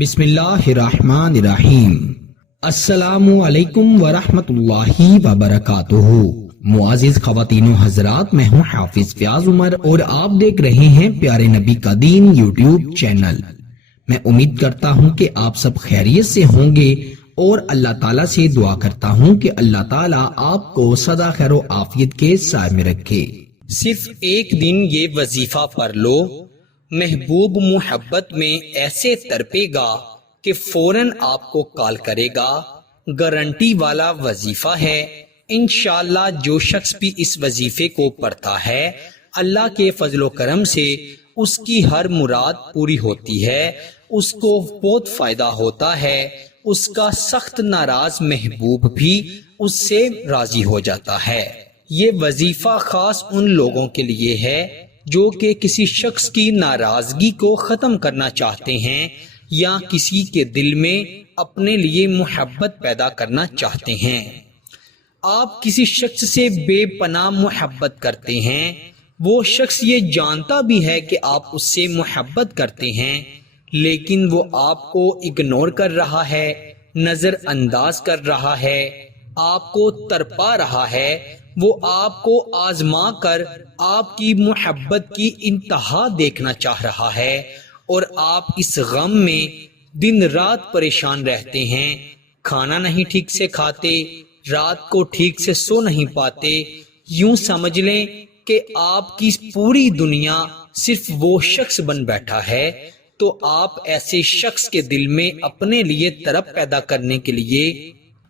بسم اللہ الرحمن الرحیم۔ السلام علیکم ورحمۃ اللہ وبرکاتہ۔ معزز خواتین و حضرات، میں ہوں حافظ فیاض عمر اور آپ دیکھ رہے ہیں پیارے نبی کا دین یوٹیوب چینل۔ میں امید کرتا ہوں کہ آپ سب خیریت سے ہوں گے اور اللہ تعالیٰ سے دعا کرتا ہوں کہ اللہ تعالیٰ آپ کو سدا خیر و عافیت کے سائے میں رکھے۔ صرف ایک دن یہ وظیفہ پڑھ لو، محبوب محبت میں ایسے تڑپے گا کہ فوراً آپ کو کال کرے گا۔ گارنٹی والا وظیفہ ہے۔ انشاءاللہ جو شخص بھی اس وظیفے کو پڑھتا ہے، اللہ کے فضل و کرم سے اس کی ہر مراد پوری ہوتی ہے، اس کو بہت فائدہ ہوتا ہے، اس کا سخت ناراض محبوب بھی اس سے راضی ہو جاتا ہے۔ یہ وظیفہ خاص ان لوگوں کے لیے ہے جو کہ کسی شخص کی ناراضگی کو ختم کرنا چاہتے ہیں یا کسی کے دل میں اپنے لیے محبت پیدا کرنا چاہتے ہیں۔ آپ کسی شخص سے بے پناہ محبت کرتے ہیں، وہ شخص یہ جانتا بھی ہے کہ آپ اس سے محبت کرتے ہیں، لیکن وہ آپ کو اگنور کر رہا ہے، نظر انداز کر رہا ہے، آپ کو تڑپا رہا ہے۔ وہ آپ کو آزما کر آپ کی محبت کی انتہا دیکھنا چاہ رہا ہے اور آپ اس غم میں دن رات پریشان رہتے ہیں، کھانا نہیں ٹھیک سے کھاتے، رات کو ٹھیک سے سو نہیں پاتے۔ یوں سمجھ لیں کہ آپ کی پوری دنیا صرف وہ شخص بن بیٹھا ہے، تو آپ ایسے شخص کے دل میں اپنے لیے تڑپ پیدا کرنے کے لیے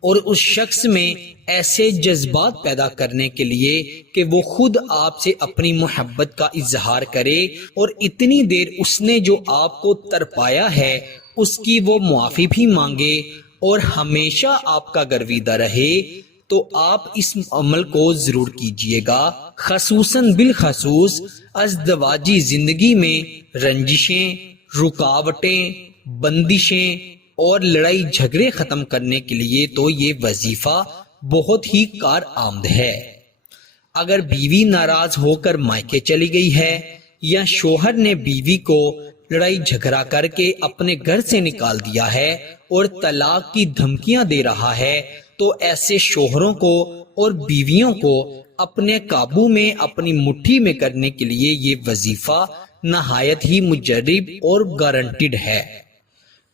اور اس شخص میں ایسے جذبات پیدا کرنے کے لیے کہ وہ خود آپ سے اپنی محبت کا اظہار کرے اور اتنی دیر اس نے جو آپ کو تڑپایا ہے اس کی وہ معافی بھی مانگے اور ہمیشہ آپ کا گرویدہ رہے، تو آپ اس عمل کو ضرور کیجئے گا۔ خصوصاً بالخصوص ازدواجی زندگی میں رنجشیں، رکاوٹیں، بندشیں اور لڑائی جھگڑے ختم کرنے کے لیے تو یہ وظیفہ بہت ہی کارآمد ہے۔ اگر بیوی ناراض ہو کر مائکے چلی گئی ہے یا شوہر نے بیوی کو لڑائی جھگڑا کر کے اپنے گھر سے نکال دیا ہے اور طلاق کی دھمکیاں دے رہا ہے، تو ایسے شوہروں کو اور بیویوں کو اپنے قابو میں، اپنی مٹھی میں کرنے کے لیے یہ وظیفہ نہایت ہی مجرب اور گارنٹیڈ ہے۔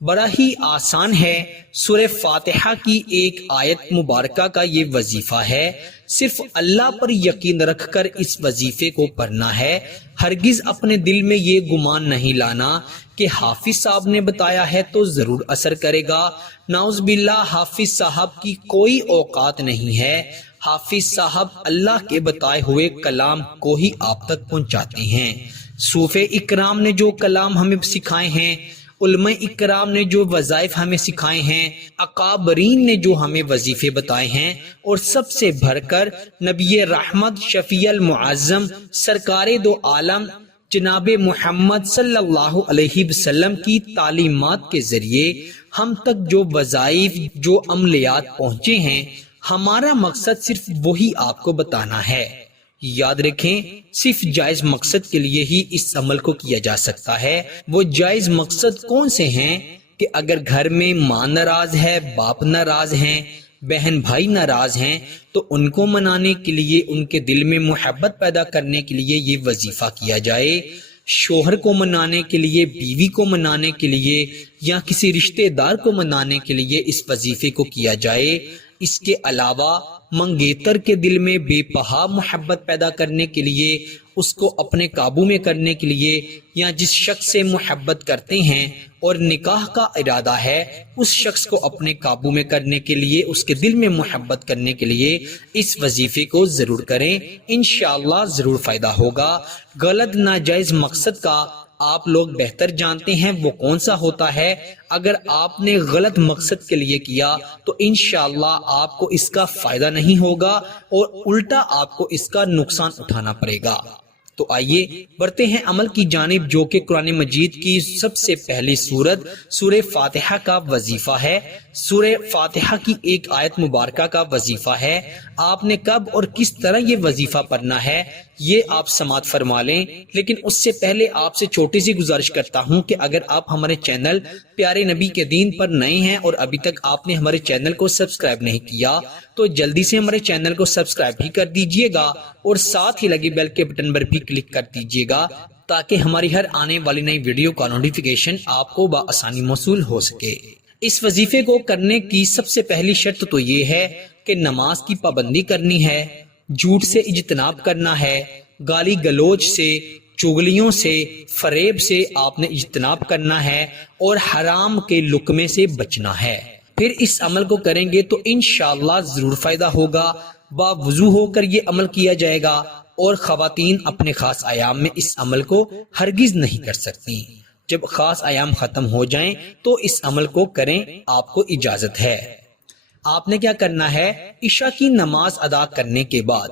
بڑا ہی آسان ہے۔ سورہ فاتحہ کی ایک آیت مبارکہ کا یہ وظیفہ ہے۔ صرف اللہ پر یقین رکھ کر اس وظیفے کو پڑھنا ہے۔ ہرگز اپنے دل میں یہ گمان نہیں لانا کہ حافظ صاحب نے بتایا ہے تو ضرور اثر کرے گا۔ نعوذ باللہ، حافظ صاحب کی کوئی اوقات نہیں ہے۔ حافظ صاحب اللہ کے بتائے ہوئے کلام کو ہی آپ تک پہنچاتے ہیں۔ صوفے اکرام نے جو کلام ہمیں سکھائے ہیں، علماء اکرام نے جو وظائف ہمیں سکھائے ہیں، اکابرین نے جو ہمیں وظیفے بتائے ہیں، اور سب سے بڑھ کر نبی رحمت شفیع المعظم سرکار دو عالم جناب محمد صلی اللہ علیہ وسلم کی تعلیمات کے ذریعے ہم تک جو وظائف، جو عملیات پہنچے ہیں، ہمارا مقصد صرف وہی آپ کو بتانا ہے۔ یاد رکھیں، صرف جائز مقصد کے لیے ہی اس عمل کو کیا جا سکتا ہے۔ وہ جائز مقصد کون سے ہیں کہ اگر گھر میں ماں ناراض ہے، باپ ناراض ہیں، بہن بھائی ناراض ہیں، تو ان کو منانے کے لیے، ان کے دل میں محبت پیدا کرنے کے لیے یہ وظیفہ کیا جائے۔ شوہر کو منانے کے لیے، بیوی کو منانے کے لیے یا کسی رشتہ دار کو منانے کے لیے اس وظیفے کو کیا جائے۔ اس کے علاوہ منگیتر کے دل میں بے پناہ محبت پیدا کرنے کے لیے، اس کو اپنے قابو میں کرنے کے لیے، یا جس شخص سے محبت کرتے ہیں اور نکاح کا ارادہ ہے اس شخص کو اپنے قابو میں کرنے کے لیے، اس کے دل میں محبت کرنے کے لیے اس وظیفے کو ضرور کریں۔ انشاءاللہ ضرور فائدہ ہوگا۔ غلط ناجائز مقصد کا آپ لوگ بہتر جانتے ہیں وہ کون سا ہوتا ہے۔ اگر آپ نے غلط مقصد کے لیے کیا تو انشاءاللہ آپ کو اس کا فائدہ نہیں ہوگا اور الٹا آپ کو اس کا نقصان اٹھانا پڑے گا۔ تو آئیے بڑھتے ہیں عمل کی جانب، جو کہ قرآن مجید کی سب سے پہلی سورت سورہ فاتحہ کا وظیفہ ہے۔ سورہ فاتحہ کی ایک آیت مبارکہ کا وظیفہ ہے۔ آپ نے کب اور کس طرح یہ وظیفہ پڑھنا ہے یہ آپ سماعت فرما لیں، لیکن اس سے پہلے آپ سے چھوٹی سی گزارش کرتا ہوں کہ اگر آپ ہمارے چینل پیارے نبی کے دین پر نئے ہیں اور ابھی تک آپ نے ہمارے چینل کو سبسکرائب نہیں کیا تو جلدی سے ہمارے چینل کو سبسکرائب بھی کر دیجئے گا اور ساتھ ہی لگے بیل کے بٹن پر بھی کلک کر دیجئے گا تاکہ ہماری ہر آنے والی نئی ویڈیو کا نوٹیفیکیشن آپ کو بآسانی موصول ہو سکے۔ اس وظیفے کو کرنے کی سب سے پہلی شرط تو یہ ہے کہ نماز کی پابندی کرنی ہے، جھوٹ سے اجتناب کرنا ہے، گالی گلوچ سے، چغلیوں سے، فریب سے آپ نے اجتناب کرنا ہے اور حرام کے لقمے سے بچنا ہے۔ پھر اس عمل کو کریں گے تو انشاءاللہ ضرور فائدہ ہوگا۔ باوضو ہو کر یہ عمل کیا جائے گا اور خواتین اپنے خاص ایام میں اس عمل کو ہرگز نہیں کر سکتی۔ جب خاص ایام ختم ہو جائیں تو اس عمل کو کریں، آپ کو اجازت ہے۔ آپ نے کیا کرنا ہے؟ عشاء کی نماز ادا کرنے کے بعد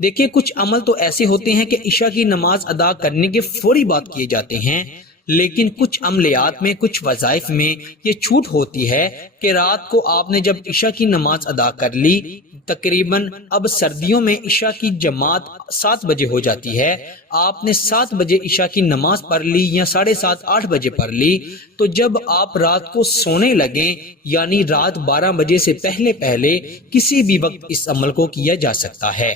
دیکھیں کچھ عمل تو ایسے ہوتے ہیں کہ عشاء کی نماز ادا کرنے کے فوری بعد کیے جاتے ہیں، لیکن کچھ عملیات میں، کچھ وظائف میں یہ چھوٹ ہوتی ہے کہ رات کو آپ نے جب عشاء کی نماز ادا کر لی، تقریباً اب سردیوں میں عشاء کی جماعت 7 بجے ہو جاتی ہے، آپ نے 7 بجے عشاء کی نماز پڑھ لی یا 7:30 8 بجے پڑھ لی، تو جب آپ رات کو سونے لگیں یعنی رات 12 بجے سے پہلے کسی بھی وقت اس عمل کو کیا جا سکتا ہے۔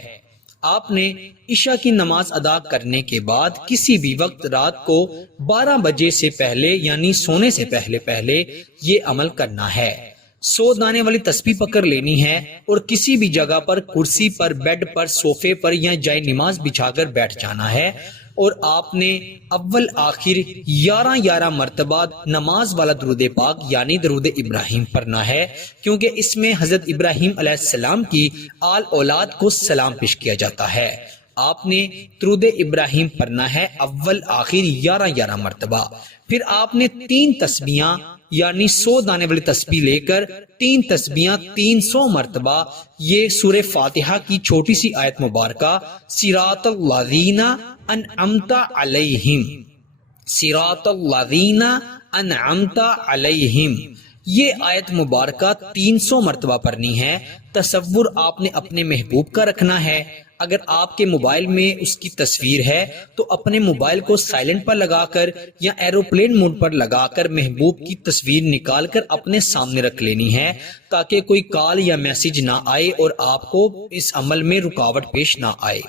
آپ نے عشاء کی نماز ادا کرنے کے بعد کسی بھی وقت رات کو 12 بجے سے پہلے یعنی سونے سے پہلے یہ عمل کرنا ہے۔ 100 دانے والی تسبیح پکڑ لینی ہے اور کسی بھی جگہ پر، کرسی پر، بیڈ پر، صوفے پر یا جائے نماز بچھا کر بیٹھ جانا ہے اور آپ نے اول آخر 11 مرتبہ نماز والا درود پاک یعنی درود ابراہیم پڑھنا ہے، کیونکہ اس میں حضرت ابراہیم علیہ السلام کی آل اولاد کو سلام پیش کیا جاتا ہے۔ آپ نے درود ابراہیم پڑھنا ہے اول آخر 11 مرتبہ۔ پھر آپ نے 3 تسبیحاں یعنی 100 دانے والی تسبیح لے کر 3 تسبیحاں 300 مرتبہ یہ سورہ فاتحہ کی چھوٹی سی آیت مبارکہ صراط الذین انعمت علیہم، صراط الذین انعمت علیہم، یہ آیت مبارکہ 300 مرتبہ پڑھنی ہے۔ تصور آپ نے اپنے محبوب کا رکھنا ہے۔ اگر آپ کے موبائل میں اس کی تصویر ہے تو اپنے موبائل کو سائلنٹ پر لگا کر یا ایروپلین موڈ پر لگا کر محبوب کی تصویر نکال کر اپنے سامنے رکھ لینی ہے تاکہ کوئی کال یا میسج نہ آئے اور آپ کو اس عمل میں رکاوٹ پیش نہ آئے۔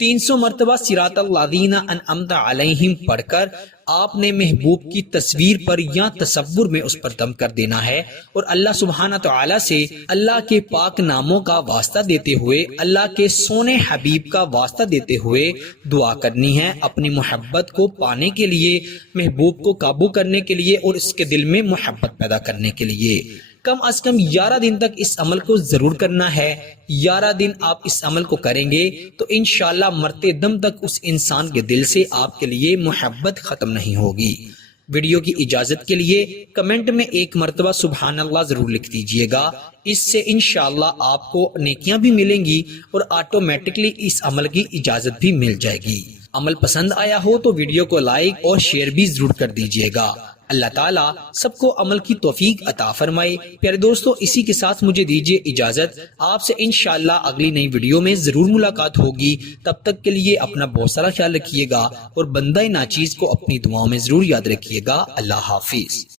300 مرتبہ صراط الذین انعمت علیہم پڑھ کر آپ نے محبوب کی تصویر پر یا تصور میں اس پر دم کر دینا ہے اور اللہ سبحانہ تعالی سے اللہ کے پاک ناموں کا واسطہ دیتے ہوئے، اللہ کے سونے حبیب کا واسطہ دیتے ہوئے دعا کرنی ہے اپنی محبت کو پانے کے لیے، محبوب کو قابو کرنے کے لیے اور اس کے دل میں محبت پیدا کرنے کے لیے۔ کم از کم 11 دن تک اس عمل کو ضرور کرنا ہے۔ 11 دن آپ اس عمل کو کریں گے تو انشاءاللہ مرتے دم تک اس انسان کے دل سے آپ کے لیے محبت ختم نہیں ہوگی۔ ویڈیو کی اجازت کے لیے کمنٹ میں 1 مرتبہ سبحان اللہ ضرور لکھ دیجئے گا، اس سے انشاءاللہ آپ کو نیکیاں بھی ملیں گی اور آٹومیٹکلی اس عمل کی اجازت بھی مل جائے گی۔ عمل پسند آیا ہو تو ویڈیو کو لائک اور شیئر بھی ضرور کر دیجئے گا۔ اللہ تعالیٰ سب کو عمل کی توفیق عطا فرمائے۔ پیارے دوستو، اسی کے ساتھ مجھے دیجیے اجازت، آپ سے انشاءاللہ اگلی نئی ویڈیو میں ضرور ملاقات ہوگی۔ تب تک کے لیے اپنا بہت سارا خیال رکھیے گا اور بندہ ناچیز کو اپنی دعاؤں میں ضرور یاد رکھیے گا۔ اللہ حافظ۔